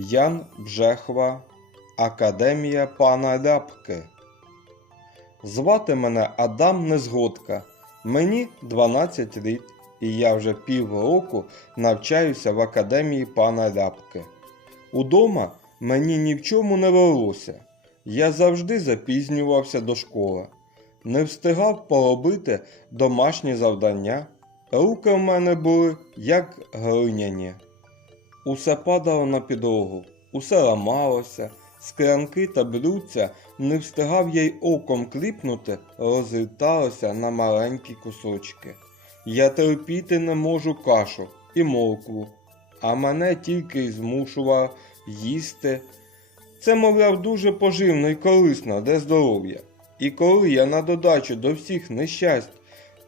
Ян Бжехва, Академія пана Рябки. Звати мене Адам Незгодка. Мені 12 рік, і я вже півроку навчаюся в академії пана Рябки. Удома мені ні в чому не велося. Я завжди запізнювався до школи, не встигав поробити домашні завдання. Руки в мене були як глиняні. Усе падало на підлогу, усе ламалося, склянки та блюдця не встигав я й оком кліпнути, розліталося на маленькі кусочки. Я терпіти не можу кашу і моркву, а мене тільки й змушував їсти. Це, мовляв, дуже поживно і корисно для здоров'я. І коли я на додачу до всіх нещасть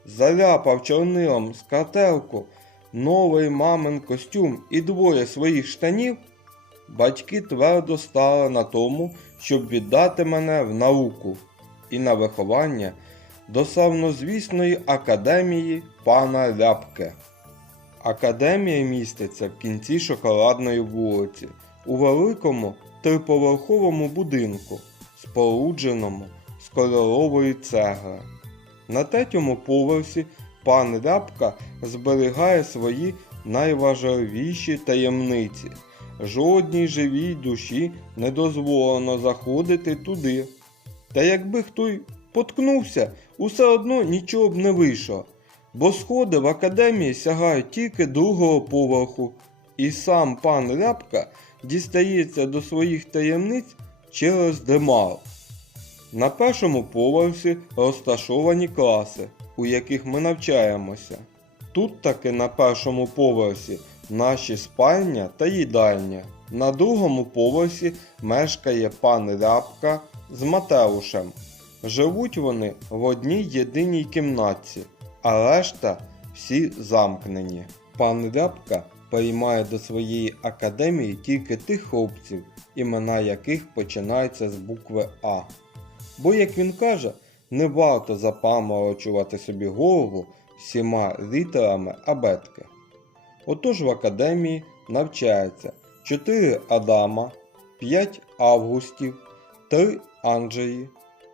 заляпав чорнилом скателку, новий мамин костюм і двоє своїх штанів, батьки твердо стали на тому, щоб віддати мене в науку і на виховання до славнозвісної академії пана Ляпке. Академія міститься в кінці шоколадної вулиці, у великому триповерховому будинку, спорудженому з кольорової цегли. На третьому поверсі пан Рябка зберігає свої найважливіші таємниці. Жодній живій душі не дозволено заходити туди. Та якби хто й поткнувся, усе одно нічого б не вийшло, бо сходи в академії сягають тільки другого поверху, і сам пан Рябка дістається до своїх таємниць через димал. На першому поверсі розташовані класи, у яких ми навчаємося. Тут таки на першому поверсі наші спальня та їдальня. На другому поверсі мешкає пан Рябка з Матеушем. Живуть вони в одній єдиній кімнатці, а решта всі замкнені. Пан Рябка приймає до своєї академії тільки тих хлопців, імена яких починаються з букви А. Бо, як він каже, не варто запаморочувати собі голову всіма літерами абетки. Отож в академії навчається 4 Адама, 5 Августів, 3 Анджеї,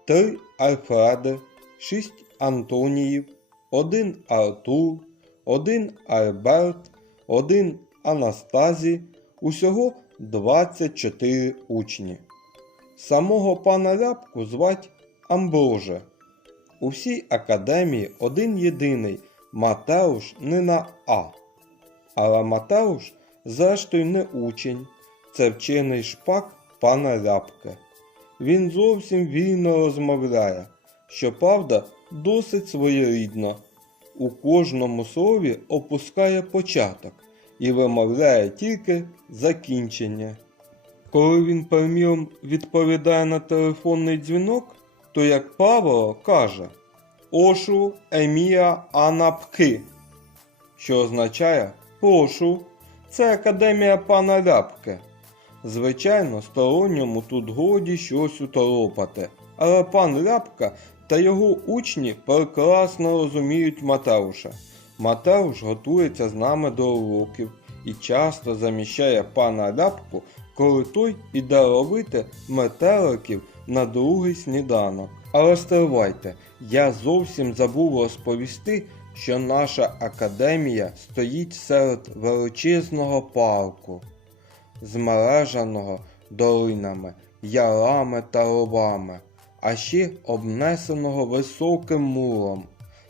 3 Альфреди, 6 Антоніїв, 1 Артур, 1 Альберт, 1 Анастазій, усього 24 учні. Самого пана Ляпку звать Амброже. У всій академії один єдиний Матеуш не на А. Але Матеуш, зрештою, не учень, це вчений шпак пана Ляпки. Він зовсім вільно розмовляє, щоправда, досить своєрідно. У кожному слові опускає початок і вимовляє тільки закінчення. Коли він приміром відповідає на телефонний дзвінок, то, як правило, каже Ошу Емія Анапки, що означає Прошу, це академія пана Ляпки. Звичайно, сторонньому тут годі щось уторопати, але пан Ляпка та його учні прекрасно розуміють Матеуша. Матеуш готується з нами до уроків і часто заміщає пана Ляпку, коли той іде робити метеликів на другий сніданок. Але стривайте, я зовсім забув розповісти, що наша академія стоїть серед величезного парку, змережаного долинами, ярами та ровами, а ще обнесеного високим муром.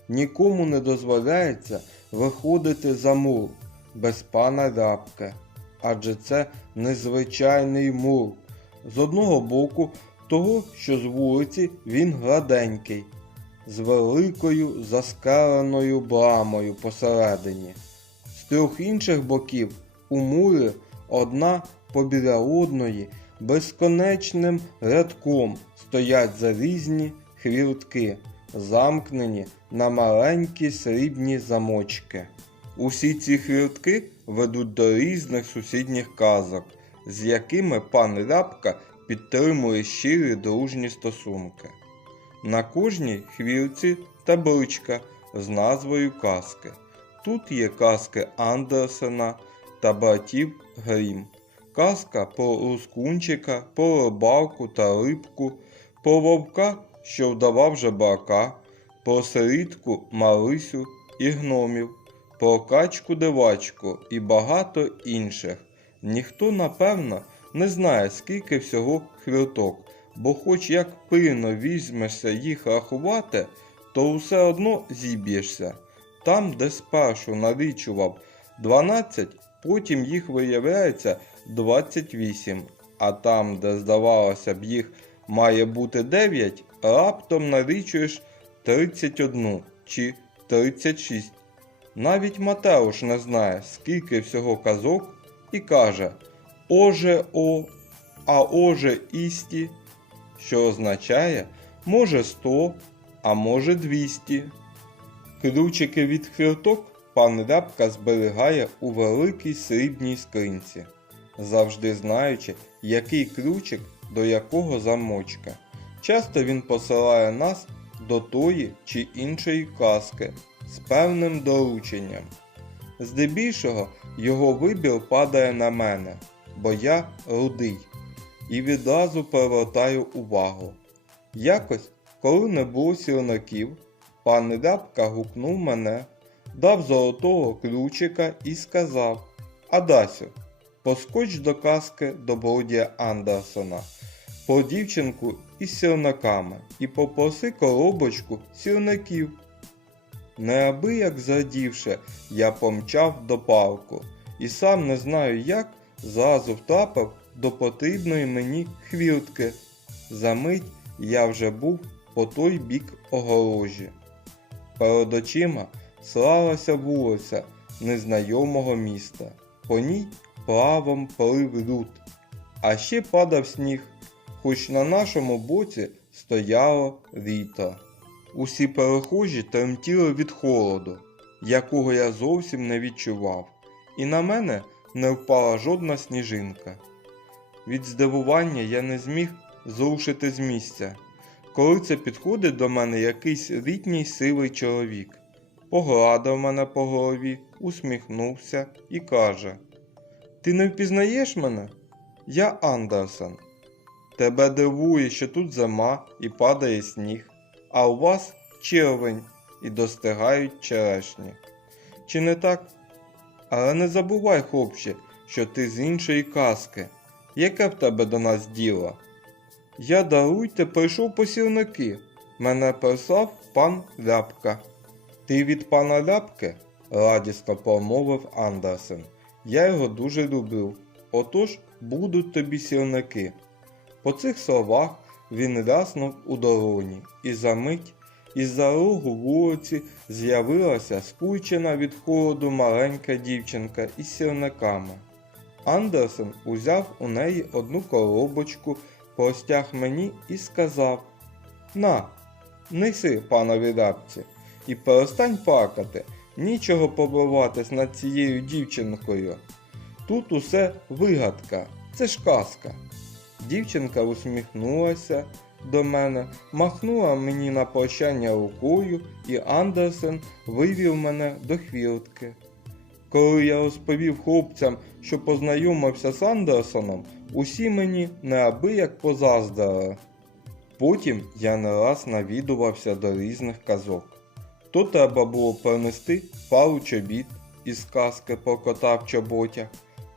Нікому не дозволяється виходити за мур без пана Рябки, адже це незвичайний мур. З одного боку, того, що з вулиці він гладенький, з великою заскаленою брамою посередині. З трьох інших боків у мурі одна побіля одної безконечним рядком стоять залізні хвіртки, замкнені на маленькі срібні замочки. Усі ці хвіртки ведуть до різних сусідніх казок, з якими пан Рябка підтримує щирі дружні стосунки. На кожній хвірці табличка з назвою казки. Тут є казки Андерсена та братів Грім, Казка про лускунчика, про рибалку та рибку, про вовка, що вдавав жебрака, про сирітку, Марисю і гномів, про качку девачку і багато інших. Ніхто, напевно, не знає, скільки всього хвірток, бо хоч як пильно візьмешся їх рахувати, то все одно зіб'єшся. Там, де спершу налічував 12, потім їх виявляється 28, а там, де здавалося б їх має бути 9, раптом налічуєш 31 чи 36. Навіть Матеуш не знає, скільки всього казок, і каже Оже о, а оже істі, що означає може 100, а може 200. Ключики від хвірток пан Рябка зберігає у великій срібній скринці, завжди знаючи, який ключик до якого замочка. Часто він посилає нас до тої чи іншої казки з певним дорученням. Здебільшого його вибір падає на мене, бо я рудий, і відразу привертаю увагу. Якось, коли не було сірників, пан Рябка гукнув мене, дав золотого ключика і сказав Адасю, поскоч до казки добродія Андерсона про дівчинку із сірниками і попроси коробочку сірників. Неабияк зрадівши, я помчав до парку і сам не знаю як зразу втрапив до потрібної мені хвіртки. Замить я вже був по той бік огорожі. Перед очима слалася вулиця незнайомого міста. По ній плавом плив люд, а ще падав сніг, хоч на нашому боці стояло літо. Усі перехожі тремтіли від холоду, якого я зовсім не відчував, і на мене не впала жодна сніжинка. Від здивування я не зміг зрушити з місця, коли це підходить до мене якийсь літній сивий чоловік, погладив мене по голові, усміхнувся і каже: Ти не впізнаєш мене? Я Андерсон. Тебе дивує, що тут зима і падає сніг, а у вас червень і достигають черешні. Чи не так? Але не забувай, хлопче, що ти з іншої казки. Яке в тебе до нас діло? Я даруйте, прийшов по сірники. Мене прислав пан Ляпка. Ти від пана Ляпки? радісно промовив Андерсен. Я його дуже люблю. Отож будуть тобі сірники. По цих словах він ляснув у долоні, і за мить із-за рогу вулиці з'явилася скучена від холоду маленька дівчинка із сірниками. Андерсен узяв у неї одну коробочку, простяг мені і сказав На, неси, панові рабці, і перестань плакати, нічого побиватись над цією дівчинкою. Тут усе вигадка, це ж казка. Дівчинка усміхнулася до мене, махнула мені на прощання рукою, і Андерсен вивів мене до хвіртки. Коли я розповів хлопцям, що познайомився з Андерсоном, усі мені неабияк позаздрили. Потім я не раз навідувався до різних казок. То треба було принести пару чобіт із казки про кота в чоботях,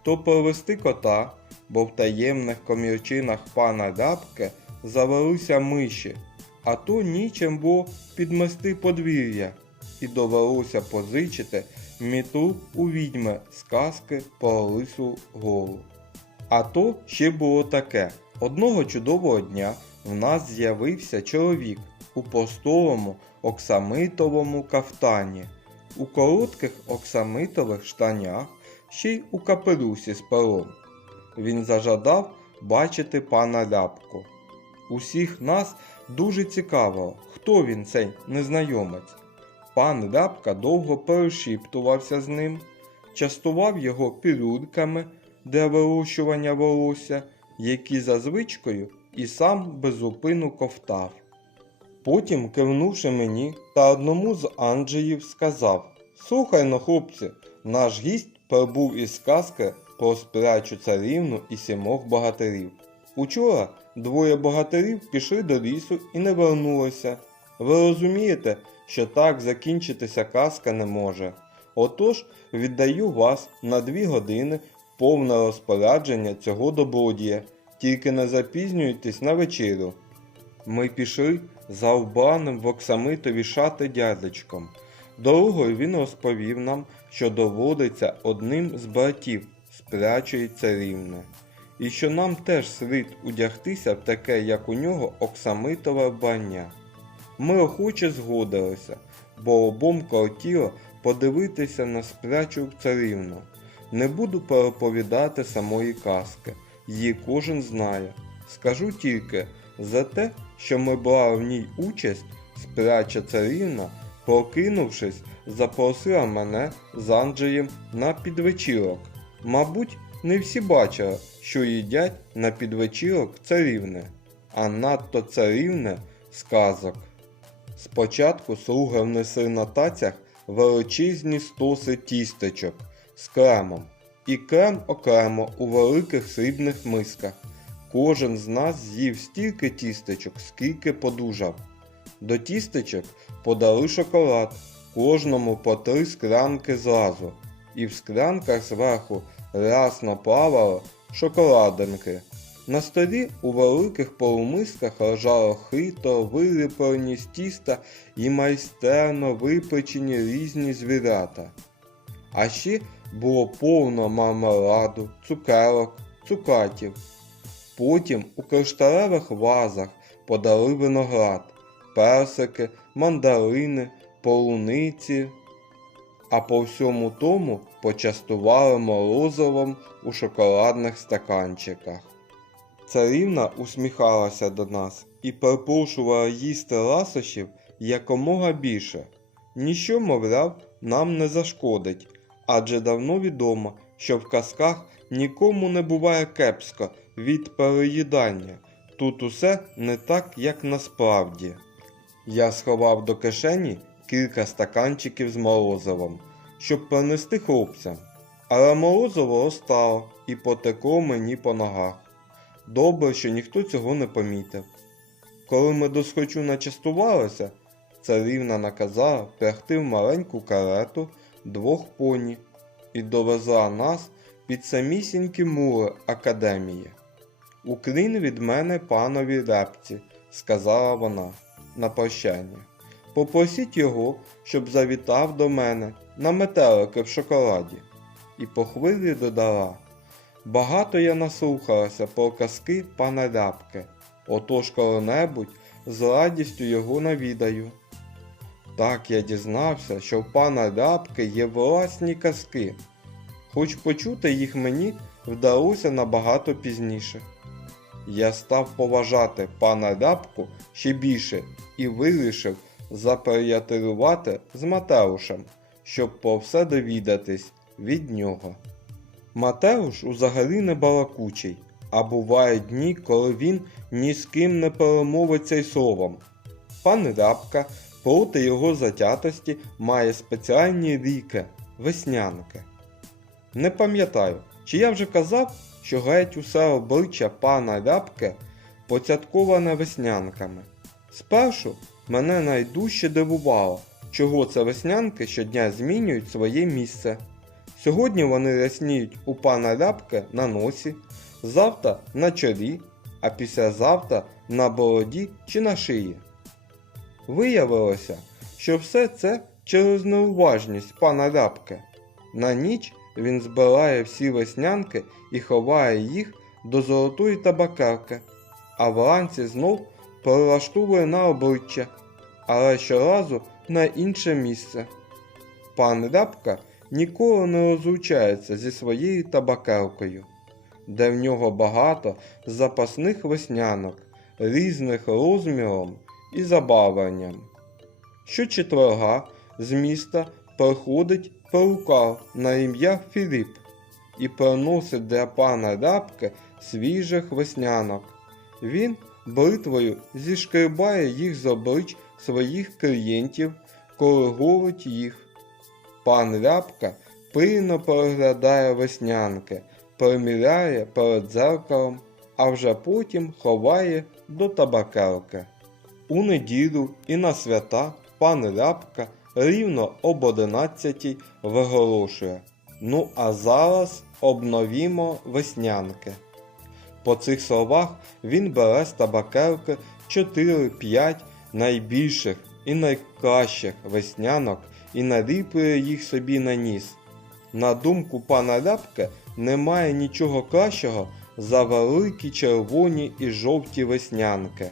то провести кота, бо в таємних комірчинах пана Рябки завелися миші, а то нічим було підмести подвір'я, і довелося позичити мітру у відьми з казки про лису гору. А то ще було таке. Одного чудового дня в нас з'явився чоловік у постовому оксамитовому кафтані, у коротких оксамитових штанях, ще й у капелюсі з пером. Він зажадав бачити пана Ляпку. Усіх нас дуже цікавило, хто він цей незнайомець. Пан Ляпка довго перешіптувався з ним, частував його пілюльками для вирощування волосся, які за звичкою і сам безупину ковтав. Потім, кивнувши мені та одному з Анджеїв, сказав Слухай но, хлопці, наш гість прибув із казки про сплячу царівну і сімох богатирів. Учора двоє богатирів пішли до лісу і не вернулися. Ви розумієте, що так закінчитися казка не може. Отож віддаю вас на дві години повне розпорядження цього добродія, тільки не запізнюйтесь на вечерю. Ми пішли за Албаном в Оксамитові шати дядечком. Дорогою він розповів нам, що доводиться одним з братів сплячої царівни, і що нам теж слід удягтися в таке, як у нього, оксамитове вбрання. Ми охоче згодилися, бо обом кортіло подивитися на сплячу царівну. Не буду переповідати самої казки, її кожен знає. Скажу тільки за те, що ми брали в ній участь, спляча царівна, прокинувшись, запросила мене з Анджеєм на підвечірок. Мабуть, не всі бачили, що їдять на підвечірок царівни, а надто царівне сказок. Спочатку слуги внесли на тацях величезні стоси тістечок з кремом, і крем окремо у великих срібних мисках. Кожен з нас з'їв стільки тістечок, скільки подужав. До тістечок подали шоколад, кожному по три склянки зразу, і в склянках зверху рясно плавали шоколадинки. На столі у великих полумисках лежало хито виліплені з тіста і майстерно випечені різні звірята. А ще було повно мармеладу, цукерок, цукатів. Потім у кришталевих вазах подали виноград, персики, мандарини, полуниці, а по всьому тому почастували морозивом у шоколадних стаканчиках. Царівна усміхалася до нас і припрошувала їсти ласощів якомога більше. Ніщо, мовляв, нам не зашкодить, адже давно відомо, що в казках нікому не буває кепсько від переїдання. Тут усе не так, як насправді. Я сховав до кишені кілька стаканчиків з морозивом, щоб принести хлопцям, але морозиво розтало і потекло мені по ногах. Добре, що ніхто цього не помітив. Коли ми досхочу начастувалися, царівна наказала впрягти в маленьку карету двох поні і довезла нас під самісінькі мури академії. Уклін від мене панові репці, сказала вона на прощання. Попросіть його, щоб завітав до мене на метелики в шоколаді. І по хвилі додала. Багато я наслухалася про казки пана Рябки, отож коли-небудь з радістю його навідаю. Так я дізнався, що в пана Рябки є власні казки, хоч почути їх мені вдалося набагато пізніше. Я став поважати пана Рябку ще більше і вирішив заприятелювати з Матеушем, щоб про все довідатись від нього. Матеуш взагалі не балакучий, а бувають дні, коли він ні з ким не перемовиться й словом. Пан Рябка проти його затятості має спеціальні ріки веснянки. Не пам'ятаю, чи я вже казав, що геть усе обличчя пана Рябки поцятковане веснянками. Спершу мене найдужче дивувало, чого це веснянки щодня змінюють своє місце. Сьогодні вони рясніють у пана Рябки на носі, завтра на чолі, а післязавтра на бороді чи на шиї. Виявилося, що все це через неуважність пана Рябки. На ніч він збирає всі веснянки і ховає їх до золотої табакерки, а вранці знов перелаштовує на обличчя, але щоразу на інше місце. Пан Рябка ніколи не розлучається зі своєю табакеркою, де в нього багато запасних веснянок, різних розміром і забавленням. Щочетверга з міста приходить перукар на ім'я Філіп і приносить для пана Рябки свіжих веснянок. Він бритвою зішкрибає їх з облич своїх клієнтів, коригують їх. Пан Рябка пильно переглядає веснянки, приміряє перед дзеркалом, а вже потім ховає до табакерки. У неділю і на свята пан Рябка рівно об 11 виголошує. Ну а зараз обновімо веснянки. По цих словах він бере з табакерки 4-5 найбільших і найкращих веснянок і наліплює їх собі на ніс. На думку пана Рябки, немає нічого кращого за великі червоні і жовті веснянки.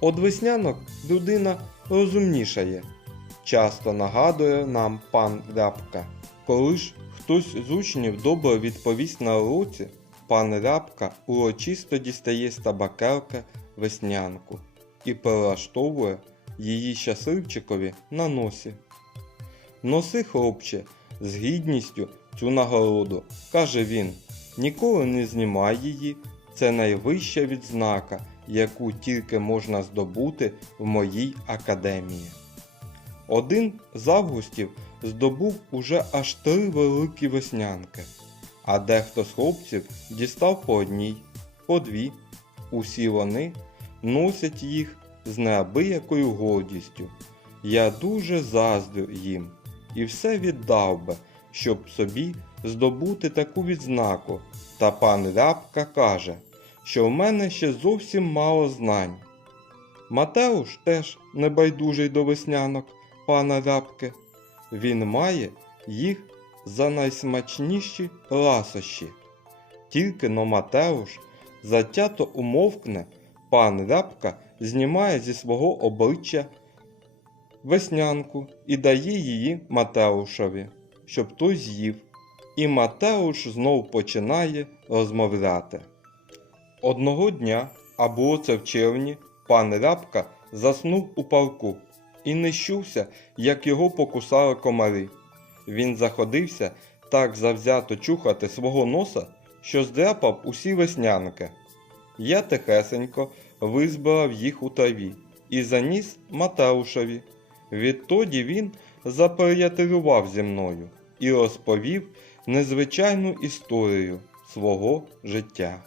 От веснянок людина розумнішає, часто нагадує нам пан Рябка. Коли ж хтось з учнів добре відповість на уроці, пан Рябка урочисто дістає з табакерки веснянку і перелаштовує її щасливчикові на носі. Носи, хлопче, з гідністю цю нагороду, каже він, ніколи не знімай її, це найвища відзнака, яку тільки можна здобути в моїй академії. Один з августів здобув уже аж три великі веснянки, а дехто з хлопців дістав по одній, по дві. Усі вони носять їх з неабиякою гордістю. Я дуже заздрю їм і все віддав би, щоб собі здобути таку відзнаку. Та пан Рябка каже, що в мене ще зовсім мало знань. Матеуш теж небайдужий до веснянок пана Рябки. Він має їх за найсмачніші ласощі. Тільки но Матеуш затято умовкне, пан Рябка знімає зі свого обличчя веснянку і дає її Матеушові, щоб той з'їв. І Матеуш знов починає розмовляти. Одного дня, а було це в червні, пан Рябка заснув у парку і не щувся, як його покусали комари. Він заходився так завзято чухати свого носа, що здряпав усі веснянки. Я тихесенько визбирав їх у траві і заніс Матеушеві. Відтоді він заприятелював зі мною і розповів незвичайну історію свого життя.